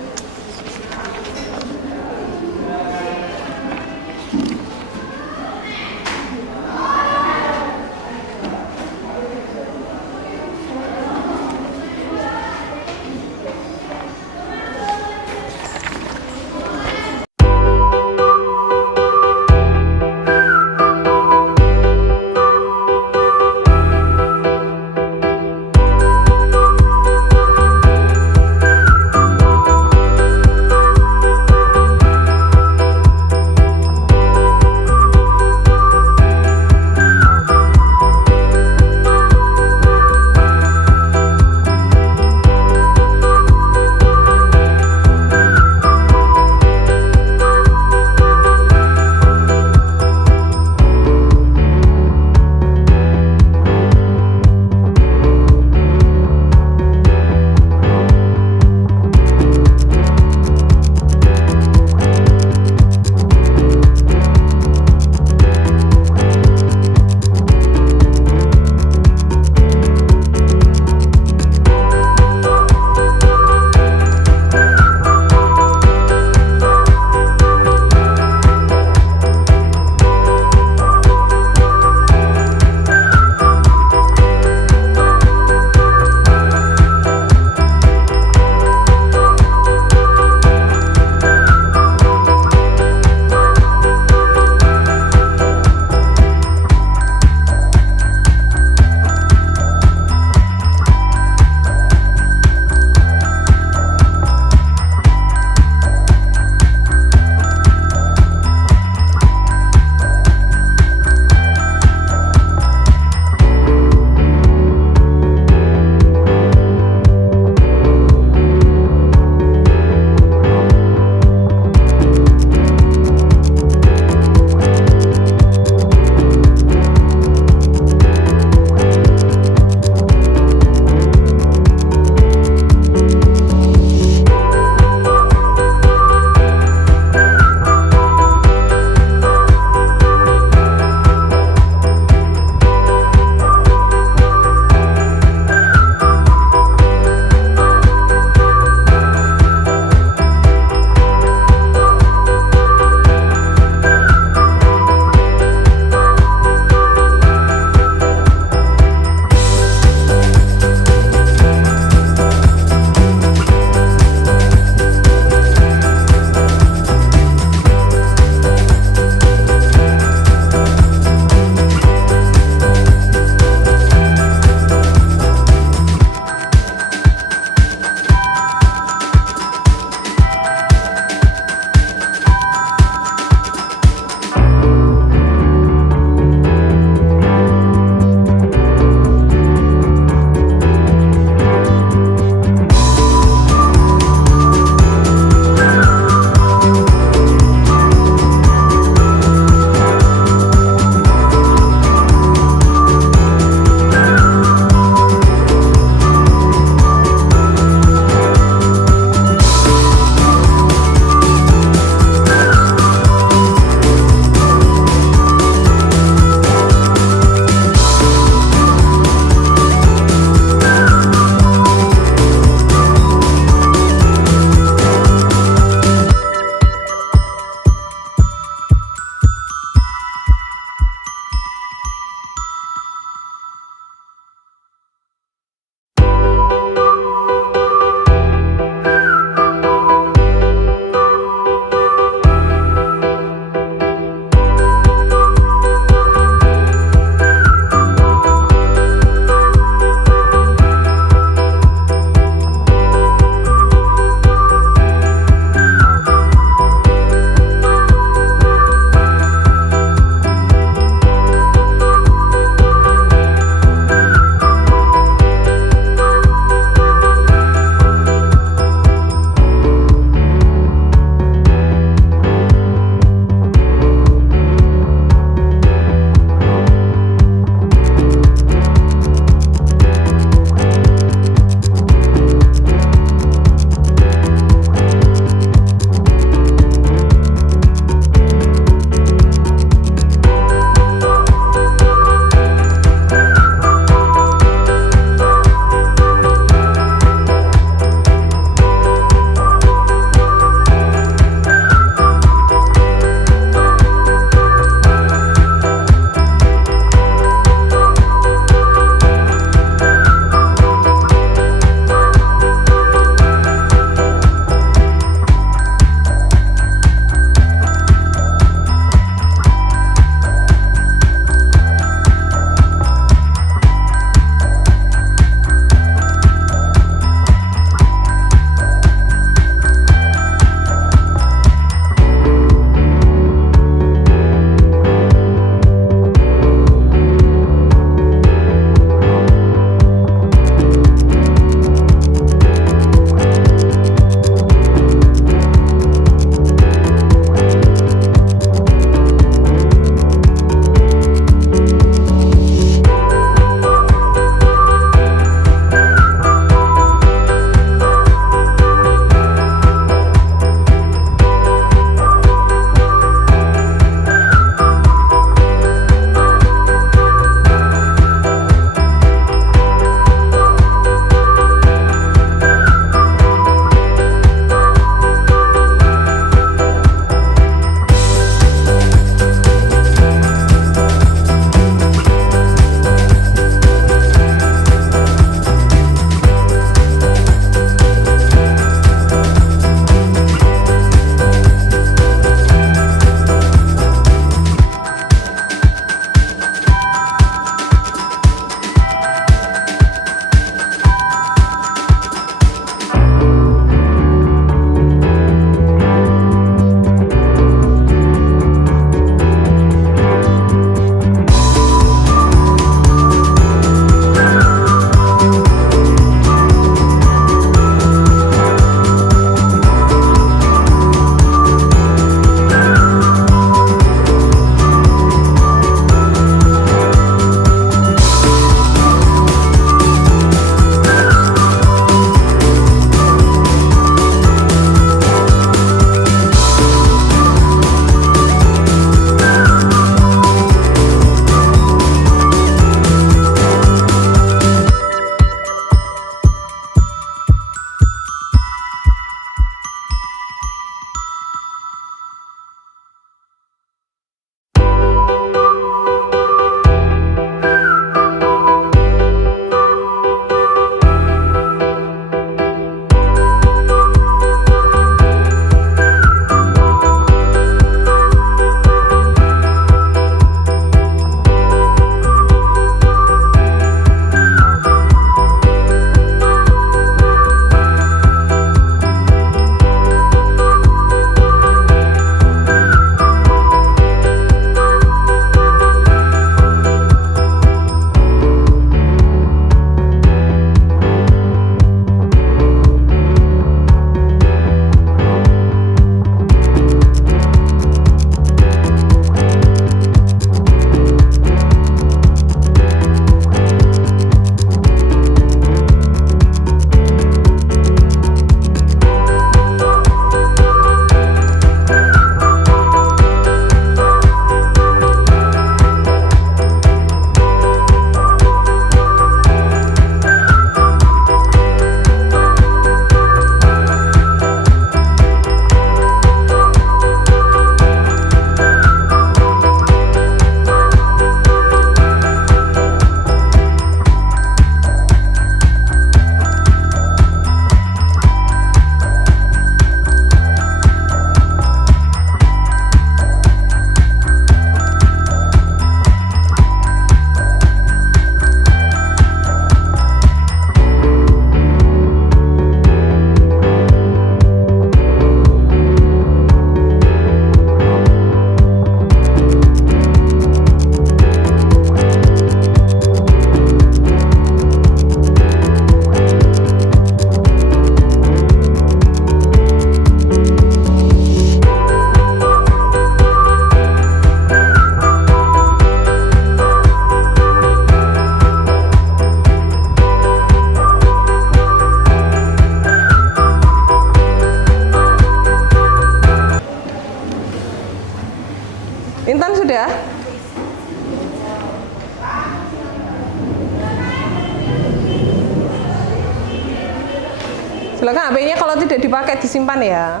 Belakang HP-nya kalau tidak dipakai disimpan ya.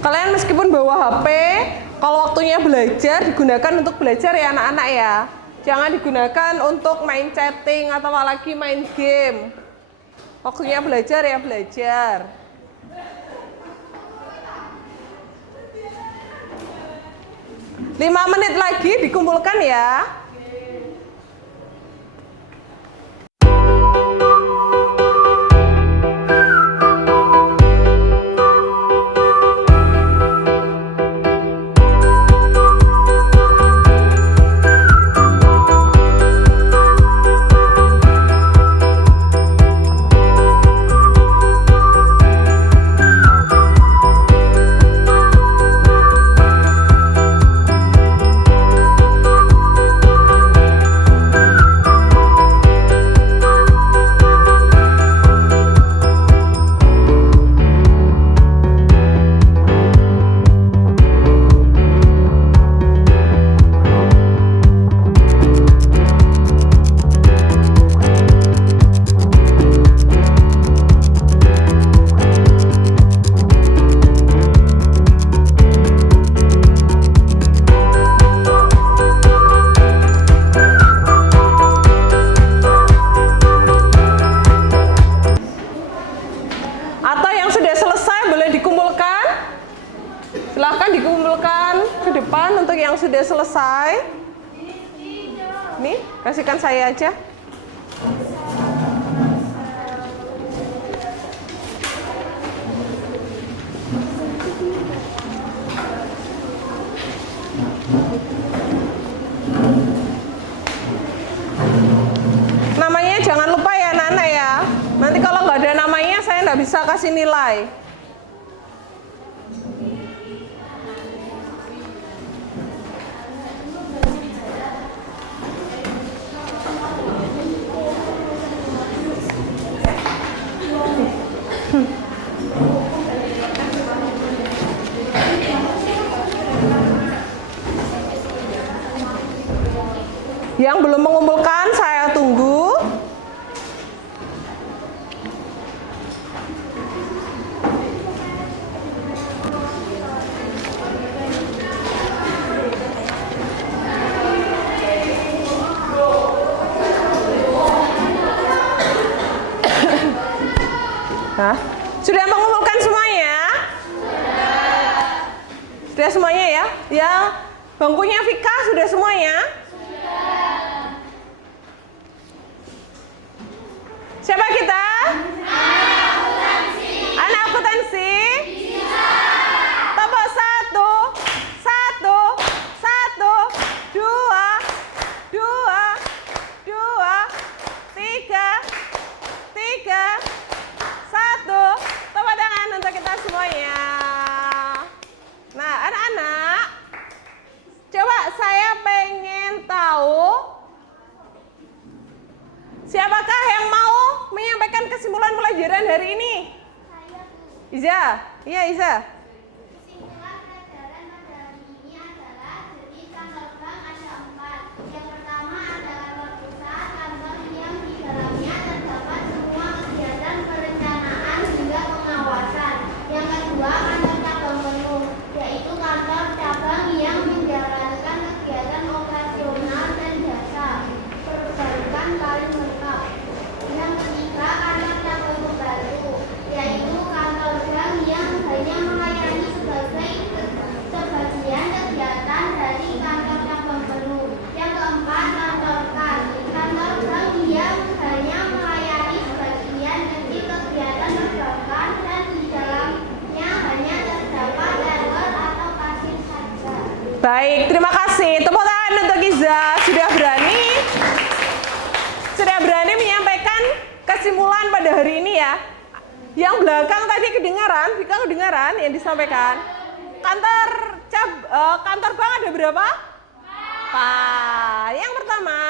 Kalian meskipun bawa HP, kalau waktunya belajar digunakan untuk belajar ya anak-anak ya. Jangan digunakan untuk main chatting atau lagi main game. Waktunya belajar ya belajar. Lima menit lagi dikumpulkan ya. Silahkan dikumpulkan ke depan untuk yang sudah selesai. Nih, kasihkan saya aja. Namanya jangan lupa ya anak-anak ya. Nanti kalau nggak ada namanya saya nggak bisa kasih nilai. Yang belum mengumpulkan saya tunggu. Hah? Sudah mengumpulkan semuanya? Sudah semuanya ya? Ya, bangkunya Vika sudah semuanya? Siapa kita? Anak akuntansi. Bisa. Tepuk 1, 1, 1, 2, 2, 2, 3, 3, 1. Tepuk tangan untuk kita semuanya. Nah, anak-anak, coba saya pengen tahu siapakah yang mau menyampaikan kesimpulan pelajaran hari ini? Iza? Iya, Iza. Kesimpulan pelajaran pada hari ini adalah jenis kantor bank ada 4. Yang pertama adalah kantor pusat, kantor yang di dalamnya terdapat semua kegiatan perencanaan hingga pengawasan. Yang kedua kantor cabang penuh, yaitu kantor cabang yang menjalankan kegiatan operasional dan jasa perbankan paling lengkap. Yang ketiga kantor cabang pembantu, yaitu kantor bank yang hanya melayani sebagian kegiatan dari kantor cabang penuh. Yang keempat kantor kas, kantor bank yang hanya melayani sebagian kecil kegiatan perbankan dan di dalamnya hanya terdapat teller atau kasir saja. Baik, terima kasih. Tepuk tangan untuk Iza. Sudah berani menyampaikan kesimpulan pada hari ini ya. Yang belakang tadi kedengaran, Vika kedengaran yang disampaikan. Kantor bank ada berapa? 4. Yang pertama?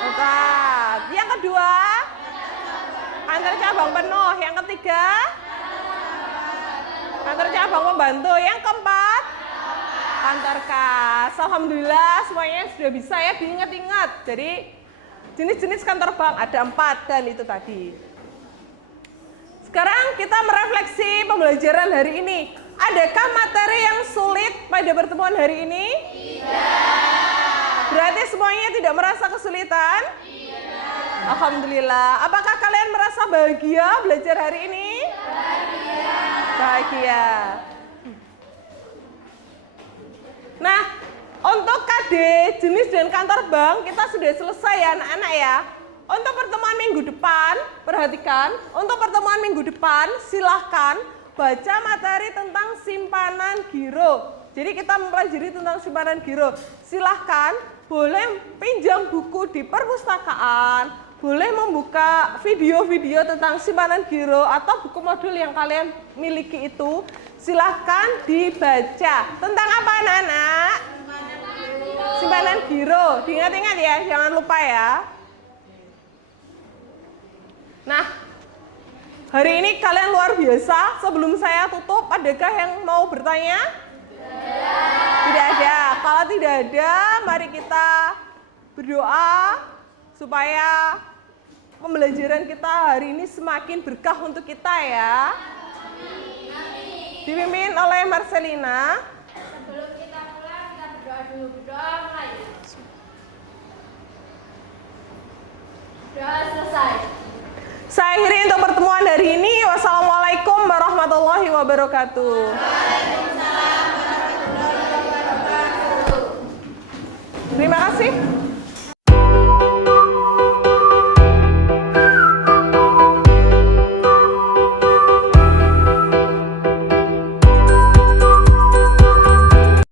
4. Yang kedua? Kantor cabang penuh. Yang ketiga? Kantor cabang pembantu. Yang keempat? Kantor kas. Alhamdulillah semuanya sudah bisa ya diingat-ingat. Jadi jenis-jenis kantor bank ada 4 dan itu tadi. Sekarang kita merefleksi pembelajaran hari ini. Adakah materi yang sulit pada pertemuan hari ini? Tidak. Berarti semuanya tidak merasa kesulitan? Tidak. Alhamdulillah. Apakah kalian merasa bahagia belajar hari ini? Bahagia. Bahagia. Nah, untuk KD, jenis dan kantor bank kita sudah selesai ya anak-anak ya. Untuk pertemuan minggu depan, perhatikan, untuk pertemuan minggu depan silahkan baca materi tentang simpanan giro. Jadi kita mempelajari tentang simpanan giro. Silahkan boleh pinjam buku di perpustakaan, boleh membuka video-video tentang simpanan giro atau buku modul yang kalian miliki itu. Silahkan dibaca. Tentang apa anak-anak? Simpanan giro. Diingat-ingat ya, jangan lupa ya. Nah, hari ini kalian luar biasa. Sebelum saya tutup, adakah yang mau bertanya? Tidak ada. Kalau tidak ada, mari kita berdoa supaya pembelajaran kita hari ini semakin berkah untuk kita ya. Dipimpin oleh Marcelina. Sebelum kita mulai, kita berdoa dulu. Berdoa mulai. Doa selesai. Saya akhiri untuk pertemuan hari ini. Wassalamualaikum warahmatullahi wabarakatuh.